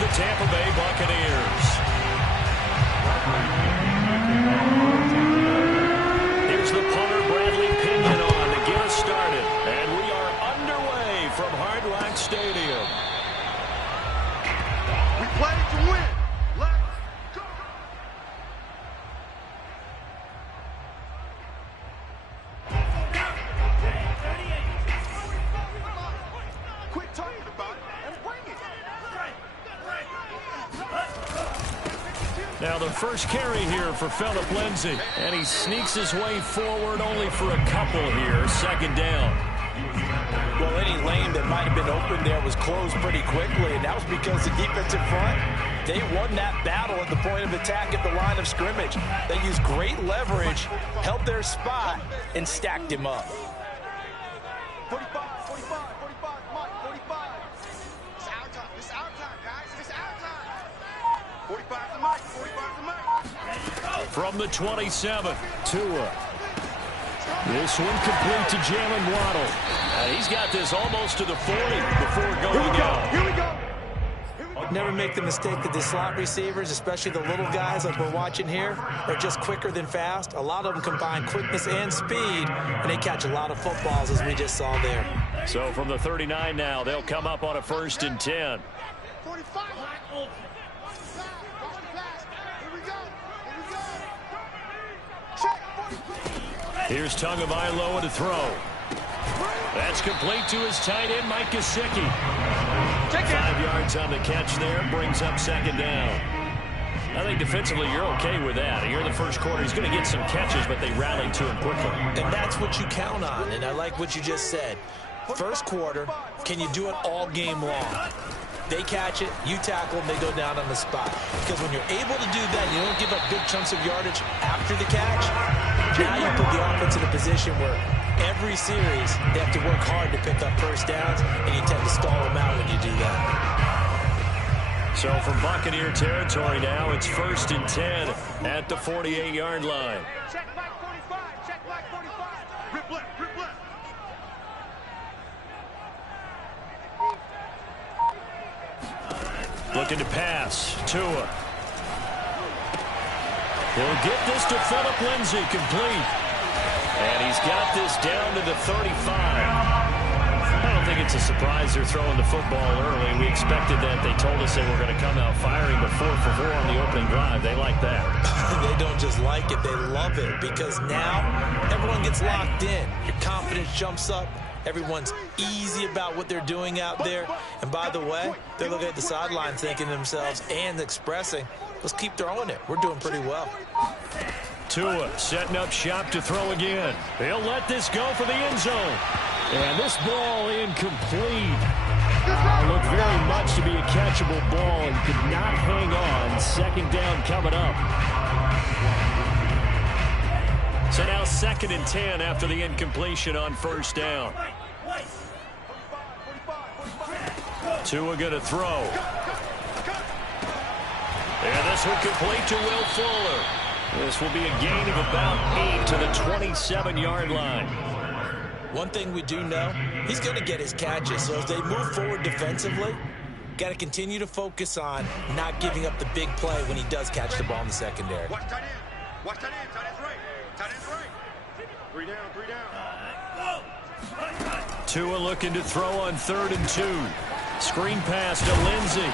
the Tampa Bay Buccaneers. Here's the punter, Bradley Pinion, on to get us started. And we are underway from Hard Rock Stadium. We play to win. Let's go. Quit talking about it and bring it. Now the first carry here for Phillip Lindsay. And he sneaks his way forward only for a couple here. Second down. Well, any lane that might have been open there was closed pretty quickly, and that was because the defensive front, they won that battle at the point of attack at the line of scrimmage. They used great leverage, held their spot, and stacked him up. 45, 45, 45, Mike, 45. It's our time. It's our time, guys. It's our time. 45 to Mike, 45 to Mike. From the 27, Tua. This one complete to Jalen Waddle. He's got this almost to the 40 before going out. Here we go. Never make the mistake that the slot receivers, especially the little guys like we're watching here, are just quicker than fast. A lot of them combine quickness and speed, and they catch a lot of footballs, as we just saw there. So from the 39 now, they'll come up on a 1st and 10. 45. Here we go. Here we go. Check. 45. Here's Tagovailoa to throw. That's complete to his tight end, Mike Gesicki. 5 yards on the catch there, brings up second down. I think defensively you're okay with that. Here in the first quarter, he's going to get some catches, but they rallied to him quickly. And that's what you count on, and I like what you just said. First quarter, can you do it all game long? They catch it, you tackle them, they go down on the spot. Because when you're able to do that, you don't give up big chunks of yardage after the catch. Now you put the offense in a position where every series they have to work hard to pick up first downs, and you tend to stall them out when you do that. So from Buccaneer territory now, it's 1st and 10 at the 48-yard line. Check Mike 45. Check Mike 45. Rip left. Rip left. Looking to pass. Tua. He'll get this to Phillip Lindsay, complete. And he's got this down to the 35. I don't think it's a surprise they're throwing the football early. We expected that. They told us they were going to come out firing, but 4 for 4 on the opening drive. They like that. They don't just like it, they love it, because now everyone gets locked in. Your confidence jumps up. Everyone's easy about what they're doing out there. And by the way, they're looking at the sideline thinking to themselves and expressing, let's keep throwing it. We're doing pretty well. Tua setting up shop to throw again. He'll let this go for the end zone. And this ball incomplete. Looked very much to be a catchable ball and could not hang on. Second down coming up. So now 2nd and 10 after the incompletion on first down. Tua going to throw. And this will complete to Will Fuller. This will be a gain of about 8 to the 27-yard line. One thing we do know, he's going to get his catches. So as they move forward defensively, got to continue to focus on not giving up the big play when he does catch the ball in the secondary. Watch tight end. Watch tight end. Tight end's right. Tight end's right. 3 down. 3 down. Tua looking to throw on 3rd and 2. Screen pass to Lindsay.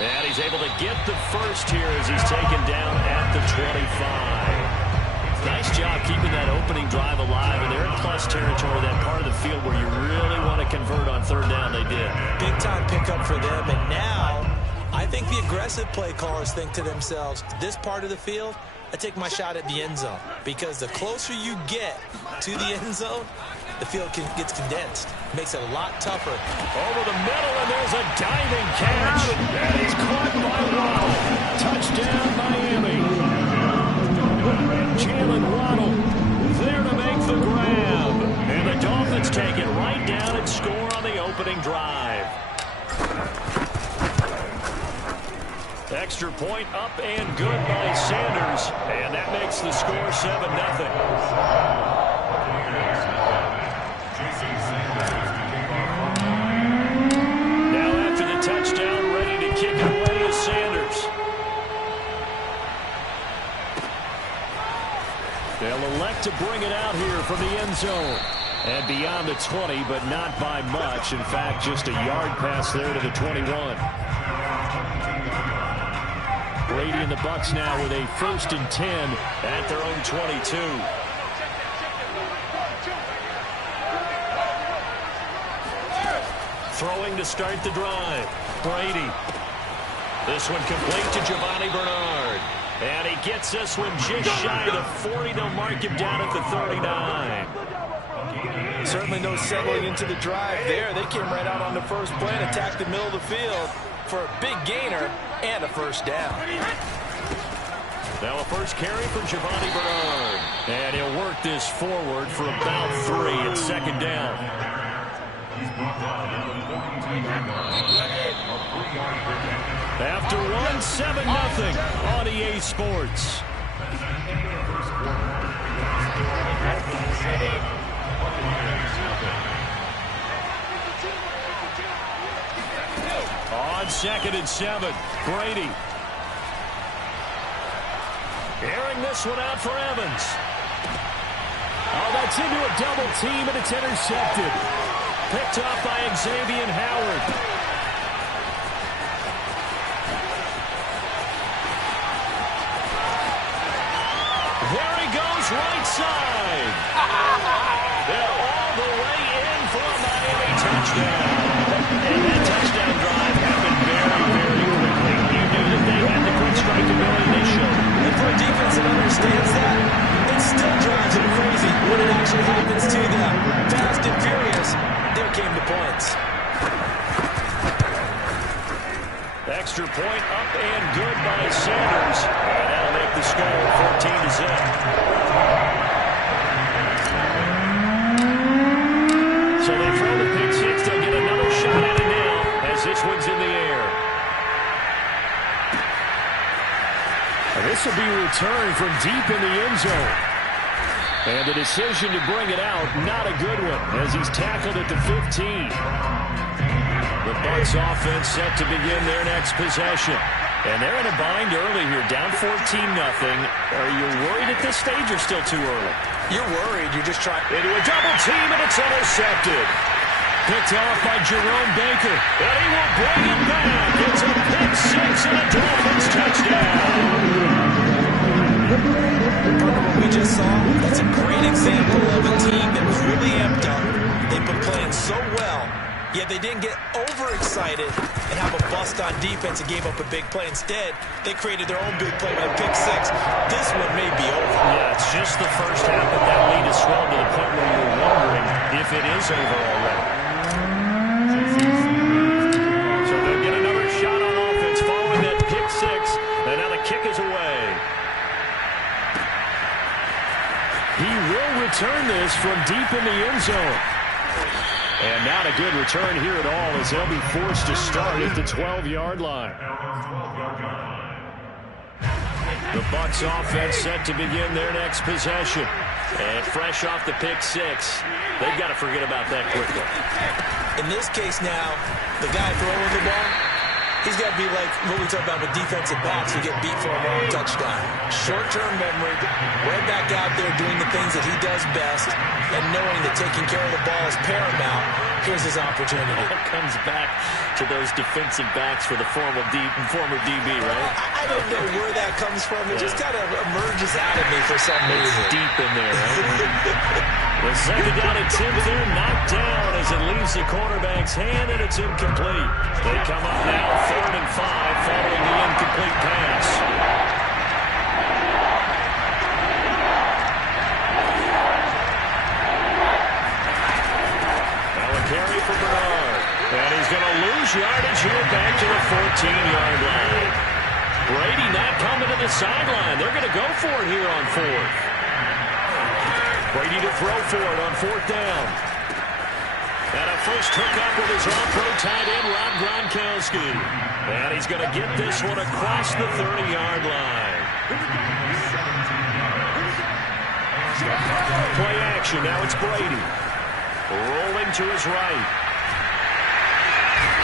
And he's able to get the first here as he's taken down at the 25. Nice job keeping that opening drive alive, and they're in plus territory, that part of the field where you really want to convert on 3rd down. They did. Big time pickup for them, and now I think the aggressive play callers think to themselves, this part of the field, I take my shot at the end zone, because the closer you get to the end zone, the field gets condensed. Makes it a lot tougher. Over the middle, and there's a diving catch. And he's caught by Waddle. Touchdown, Miami. Jalen Waddle there to make the grab. And the Dolphins take it right down and score on the opening drive. Extra point up and good by Sanders. And that makes the score 7-0. Touchdown, ready to kick it away. They'll elect to bring it out here from the end zone. And beyond the 20, but not by much. In fact, just a yard pass there to the 21. Brady and the Bucs now with a 1st and 10 at their own 22. Throwing to start the drive. Brady. This one complete to Giovanni Bernard. And he gets this one just shy of the 40. They'll mark him down at the 39. Certainly no settling into the drive there. They came right out on the first play and attacked the middle of the field for a big gainer and a first down. Now a first carry for Giovanni Bernard. And he'll work this forward for about 3 at 2nd down. After 1, 7-0 on EA Sports. On 2nd and 7, Brady. Airing this one out for Evans. Oh, that's into a double team, and it's intercepted. Picked off by Xavier Howard. There he goes, right side. They're all the way in for a Miami touchdown. And that touchdown drive happened very, very quickly. You knew that they had the quick strike ability they showed. And for a defense that understands that, it still drives them crazy when it actually happens to them. Fast and furious, there came the points. Extra point up and good by Sanders. And that'll make the score 14-0. So they throw the pick six. They'll get another shot at it now as this one's in the air. And this will be returned from deep in the end zone. And the decision to bring it out, not a good one, as he's tackled at the 15. The Bucs offense set to begin their next possession. And they're in a bind early here, down 14-0. Are you worried at this stage or still too early? You're worried. You're just trying. Into a double team, and it's intercepted. Picked off by Jerome Baker. And he will bring it back. It's a pick six and a Dolphins touchdown. What we just saw, that's a great example of a team that was really amped up. They've been playing so well, yet they didn't get overexcited and have a bust on defense and gave up a big play. Instead, they created their own big play with a pick six. This one may be over. Yeah, it's just the first half, but that lead has swelled to the point where you're wondering if it is over already. So they'll get another shot on offense following that pick six, and now the kick is away. He will return this from deep in the end zone. And not a good return here at all as they'll be forced to start at the 12-yard line. The Bucs offense set to begin their next possession. And fresh off the pick six, they've got to forget about that quickly. In this case now, the guy throwing the ball, he's got to be like what we talk about with defensive backs who get beat for a wrong touchdown. Short-term memory, right back out there doing the things that he does best, and knowing that taking care of the ball is paramount. Here's his opportunity. It comes back to those defensive backs for the former DB, right? I don't know where that comes from. It just kind of emerges out of me for some reason. It's deep in there, right? The second down attempt there knocked down as it leaves the quarterback's hand, and it's incomplete. They come up now 3rd and 5 following the incomplete pass. Carry for Bernard. And he's going to lose yardage here back to the 14-yard line. Brady not coming to the sideline. They're going to go for it here on 4th. Brady to throw for it on 4th down. And a first hookup with his all-pro tight end, Rob Gronkowski. And he's going to get this one across the 30-yard line. Play action. Now it's Brady. Rolling to his right.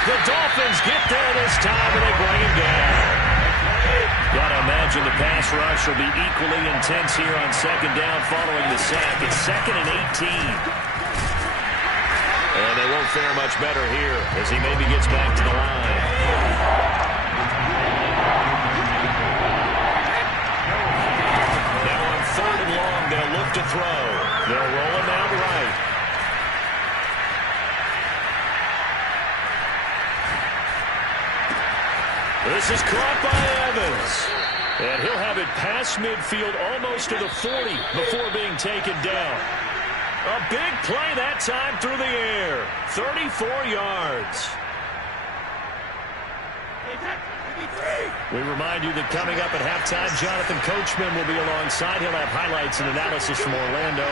The Dolphins get there this time, and they bring him down. Got to imagine imagine the pass rush will be equally intense here on second down following the sack. It's 2nd and 18. And they won't fare much better here as he maybe gets back to the line. Now on 3rd and long, they'll look to throw. They'll roll him out right. This is caught by Evans. And he'll have it past midfield almost to the 40 before being taken down. A big play that time through the air. 34 yards. We remind you that coming up at halftime, Jonathan Coachman will be alongside. He'll have highlights and analysis from Orlando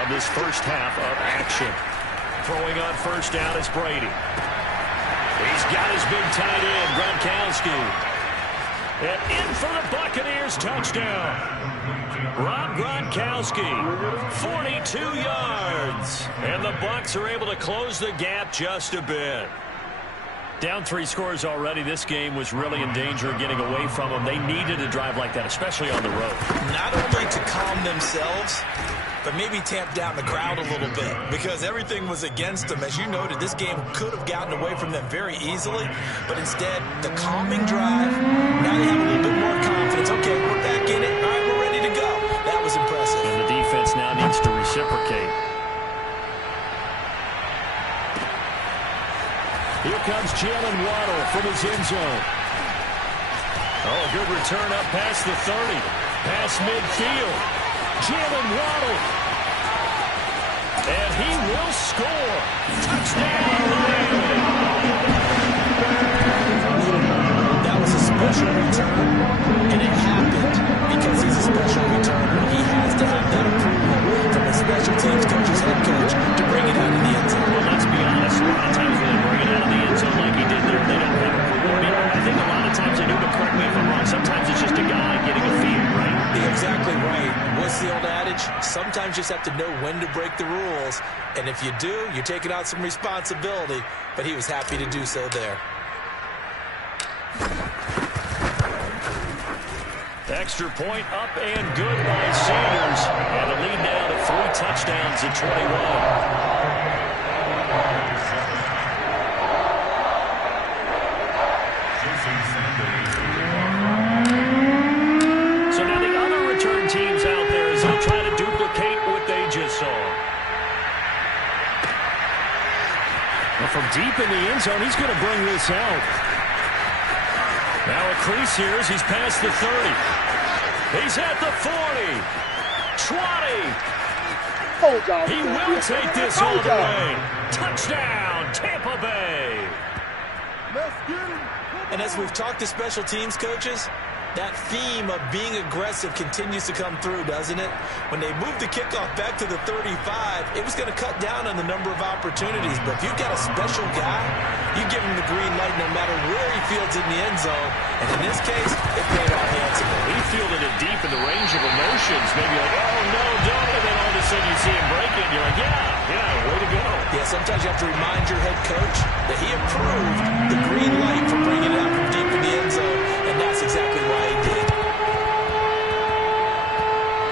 of this first half of action. Throwing on first down is Brady. He's got his big tight end, Gronkowski. And in for the Buccaneers, touchdown. Rob Gronkowski, 42 yards. And the Bucs are able to close the gap just a bit. Down 3 scores already. This game was really in danger of getting away from them. They needed a drive like that, especially on the road. Not only to calm themselves, but maybe tamp down the crowd a little bit because everything was against them. As you noted, this game could have gotten away from them very easily, but instead, the calming drive, now they have a little bit more confidence. Okay, we're back in it. All right, we're ready to go. That was impressive. And the defense now needs to reciprocate. Here comes Jalen Waddle from his end zone. Oh, a good return up past the 30. Past midfield. Jalen Waddle. And he will score. Touchdown, Miami. That was a special return, and it happened because he's a special returner. He has to have that approval from the special teams coach's head coach to bring it out of the end zone. Well, let's be honest. A lot of times when they bring it out of the end zone like he did there, they don't have approval. I mean, I think a lot of times they do, but correct me if I'm wrong. Sometimes it's just a guy getting a feel, right? Exactly right. What's the old adage? Sometimes you just have to know when to break the rules. And if you do, you're taking on some responsibility. But he was happy to do so there. Extra point up and good by Sanders. And the lead now to 3 touchdowns at 21. From deep in the end zone, he's going to bring this out. Now a crease here as he's past the 30. He's at the 40. 20. He will take this all the way. Touchdown, Tampa Bay. And as we've talked to special teams coaches, that theme of being aggressive continues to come through, doesn't it? When they moved the kickoff back to the 35, it was going to cut down on the number of opportunities. But if you've got a special guy, you give him the green light no matter where he fields in the end zone. And in this case, it paid off handsomely. He fielded it deep in the range of emotions. Maybe like, oh, no, don't. And then all of a sudden you see him break it, and you're like, yeah, way to go. Yeah, sometimes you have to remind your head coach that he approved the green light for bringing it out from deep in the end zone. And that's exactly why he did.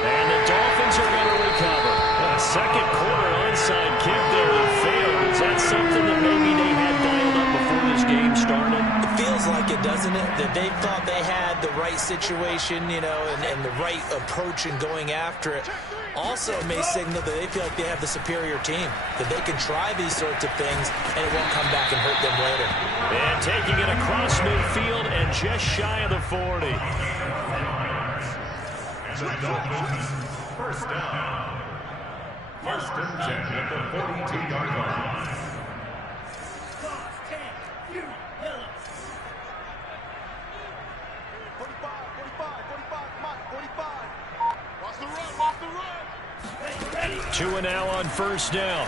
And the Dolphins are going to recover. A second quarter onside kick there that failed. Is that something that maybe they had dialed up before this game started? It feels like it, doesn't it? That they thought they had the right situation, you know, and the right approach in going after it. Also may signal that they feel like they have the superior team, that they can try these sorts of things and it won't come back and hurt them later. And taking it across midfield and just shy of the 40. First down. First and 10 at the 42-yard line. Two and now on first down.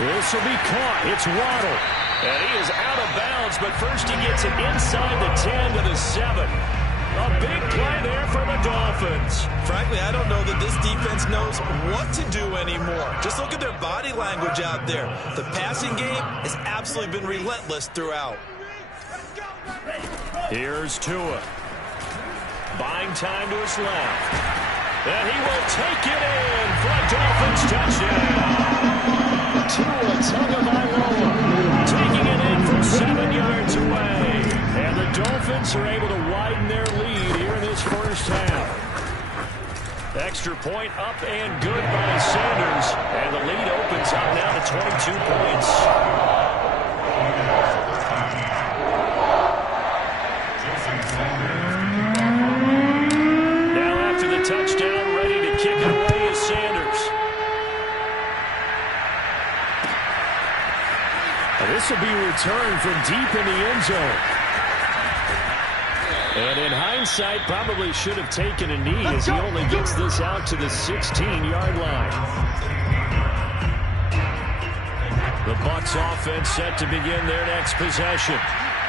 This will be caught. It's Waddle. And he is out of bounds, but first he gets it inside the 10 to the 7. A big play there for the Dolphins. Frankly, I don't know that this defense knows what to do anymore. Just look at their body language out there. The passing game has absolutely been relentless throughout. Here's Tua. Buying time to his left. And he will take it in for a Dolphins touchdown. Tua Tagovailoa taking it in from 7 yards away. And the Dolphins are able to widen their lead here in this first half. Extra point up and good by Sanders. And the lead opens up now to 22 points. Now after the touchdown, ready to kick it away is Sanders. This will be returned from deep in the end zone. And in hindsight, probably should have taken a knee as he only gets this out to the 16-yard line. The Bucs offense set to begin their next possession.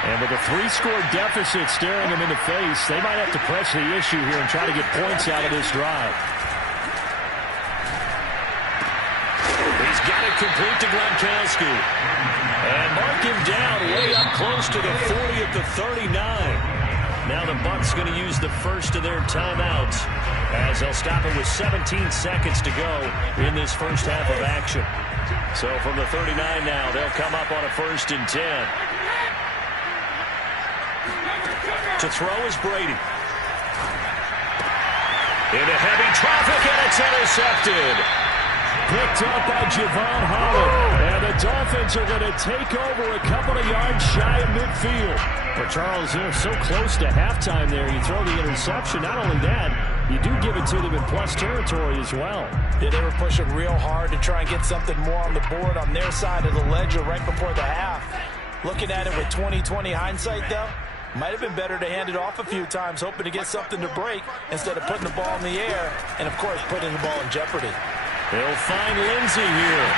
And with a 3-score deficit staring them in the face, they might have to press the issue here and try to get points out of this drive. He's got it complete to Gronkowski. And mark him down way up close to the 40 at the 39. Now the Bucs going to use the first of their timeouts as they'll stop it with 17 seconds to go in this first half of action. So from the 39 now, they'll come up on a 1st and 10. To throw is Brady. Into heavy traffic, and it's intercepted. Picked up by Javon Holland. And the Dolphins are going to take over a couple of yards shy of midfield. For Charles, they're so close to halftime there. You throw the interception. Not only that, you do give it to them in plus territory as well. Yeah, they were pushing real hard to try and get something more on the board on their side of the ledger right before the half. Looking at it with 20/20 hindsight, though, might have been better to hand it off a few times, hoping to get something to break instead of putting the ball in the air and, of course, putting the ball in jeopardy. They'll find Lindsey here.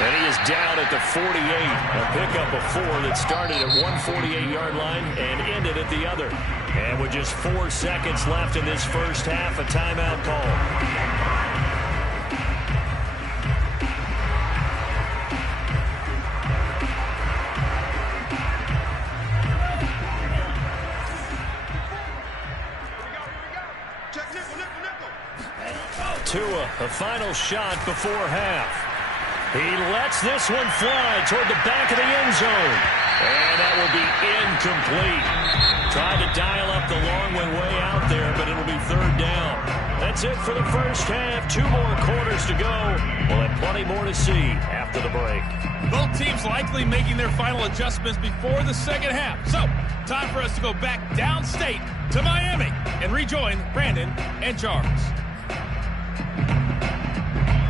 And he is down at the 48. A pickup of 4 that started at 148-yard line and ended at the other. And with just 4 seconds left in this first half, a timeout call. Tua, a final shot before half. He lets this one fly toward the back of the end zone. And that will be incomplete. Tried to dial up the long way out there, but it'll be 3rd down. That's it for the first half. 2 more quarters to go. We'll have plenty more to see after the break. Both teams likely making their final adjustments before the second half. So, time for us to go back downstate to Miami and rejoin Brandon and Charles.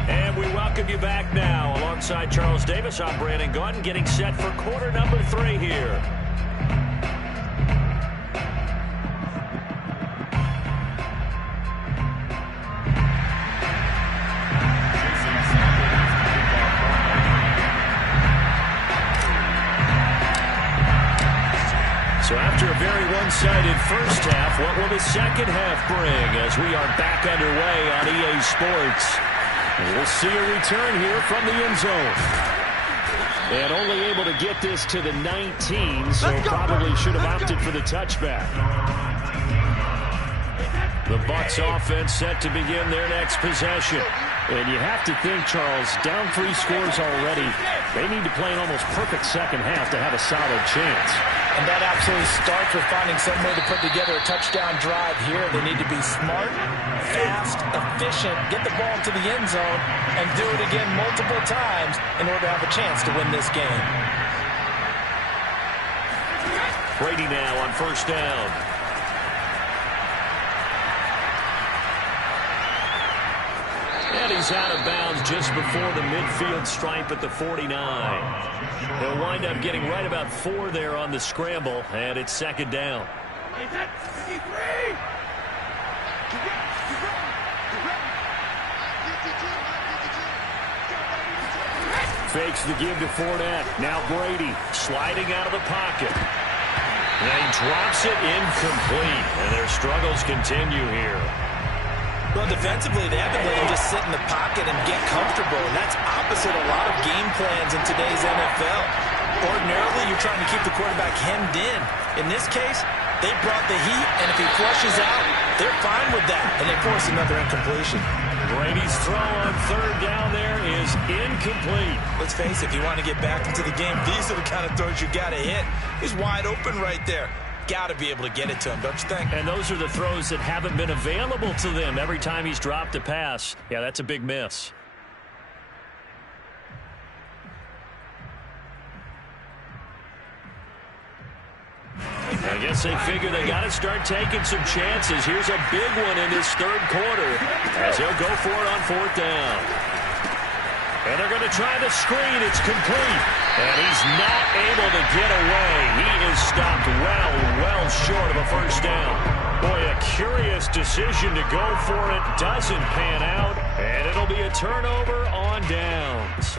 And we welcome you back now. Alongside Charles Davis, I'm Brandon Gaudin, getting set for quarter number 3 here. So after a very one-sided first half, what will the second half bring as we are back underway on EA Sports? We'll see a return here from the end zone. And only able to get this to the 19, so probably should have opted for the touchback. The Bucs offense set to begin their next possession. And you have to think, Charles, down 3 scores already. They need to play an almost perfect second half to have a solid chance. And that absolutely starts with finding some way to put together a touchdown drive here. They need to be smart, fast, efficient, get the ball to the end zone, and do it again multiple times in order to have a chance to win this game. Brady now on 1st down. And he's out of bounds just before the midfield stripe at the 49. He'll wind up getting right about 4 there on the scramble, and it's 2nd down. Fakes the give to Fournette. Now Brady sliding out of the pocket. And he drops it incomplete, and their struggles continue here. Well, defensively, they haven't let him just sit in the pocket and get comfortable. And that's opposite a lot of game plans in today's NFL. Ordinarily, you're trying to keep the quarterback hemmed in. In this case, they brought the heat, and if he flushes out, they're fine with that, and they force another incompletion. Brady's throw on third down there is incomplete. Let's face it, if you want to get back into the game, these are the kind of throws you got to hit. He's wide open right there. Got to be able to get it to him, don't you think? And those are the throws that haven't been available to them every time he's dropped a pass. Yeah, that's a big miss. I guess they figure they got to start taking some chances. Here's a big one in this third quarter as he'll go for it on fourth down. And they're going to try the screen. It's complete. And he's not able to get away. He is stopped well short of a first down. Boy, a curious decision to go for it. Doesn't pan out. And it'll be a turnover on downs.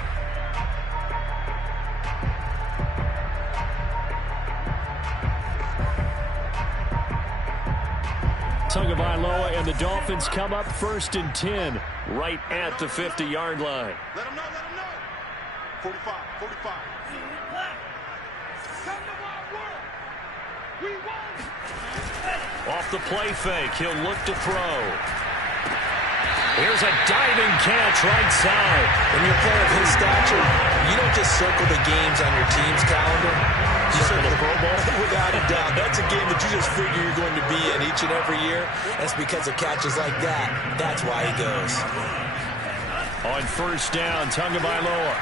Tagovailoa and the Dolphins come up 1st and 10 right at the 50-yard line. Let him know. 45. Off the play fake, he'll look to throw. Here's a diving catch right side. When you're a player of his stature, you don't just circle the games on your team's calendar. You circle the Pro Bowl. Without a doubt. That's a game that you just figure you're going to be in each and every year. That's because of catches like that. That's why he goes. On first down, Tagovailoa.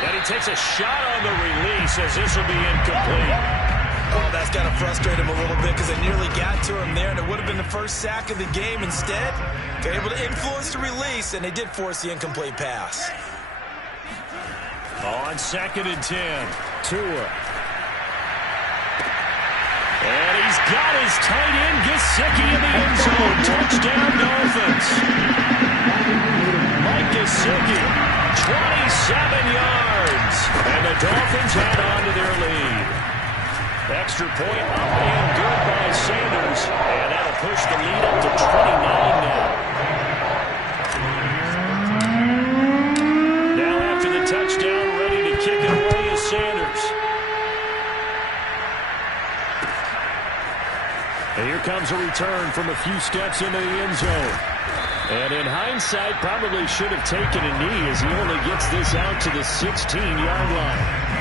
And he takes a shot on the release as this will be incomplete. Oh, that's got to frustrate him a little bit because they nearly got to him there, and it would have been the first sack of the game. Instead, they're able to influence the release, and they did force the incomplete pass. On 2nd and 10, Tua. And he's got his tight end, Gesicki, in the end zone. Touchdown, Dolphins. Mike Gesicki, 27 yards. And the Dolphins head on to their lead. Extra point up and good by Sanders. And that'll push the lead up to 29 now. Now after the touchdown, ready to kick it away is Sanders. And here comes a return from a few steps into the end zone. And in hindsight, probably should have taken a knee as he only gets this out to the 16-yard line.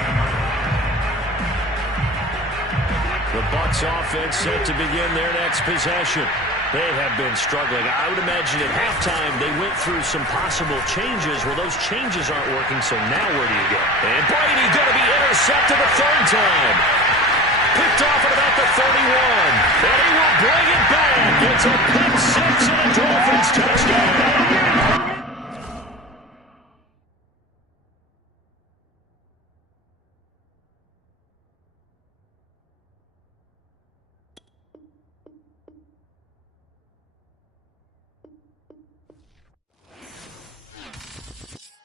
The Bucs offense set to begin their next possession. They have been struggling. I would imagine at halftime they went through some possible changes. Well, those changes aren't working, so now where do you go? And Brady going to be intercepted a third time. Picked off at about the 31. And he will bring it back. It's a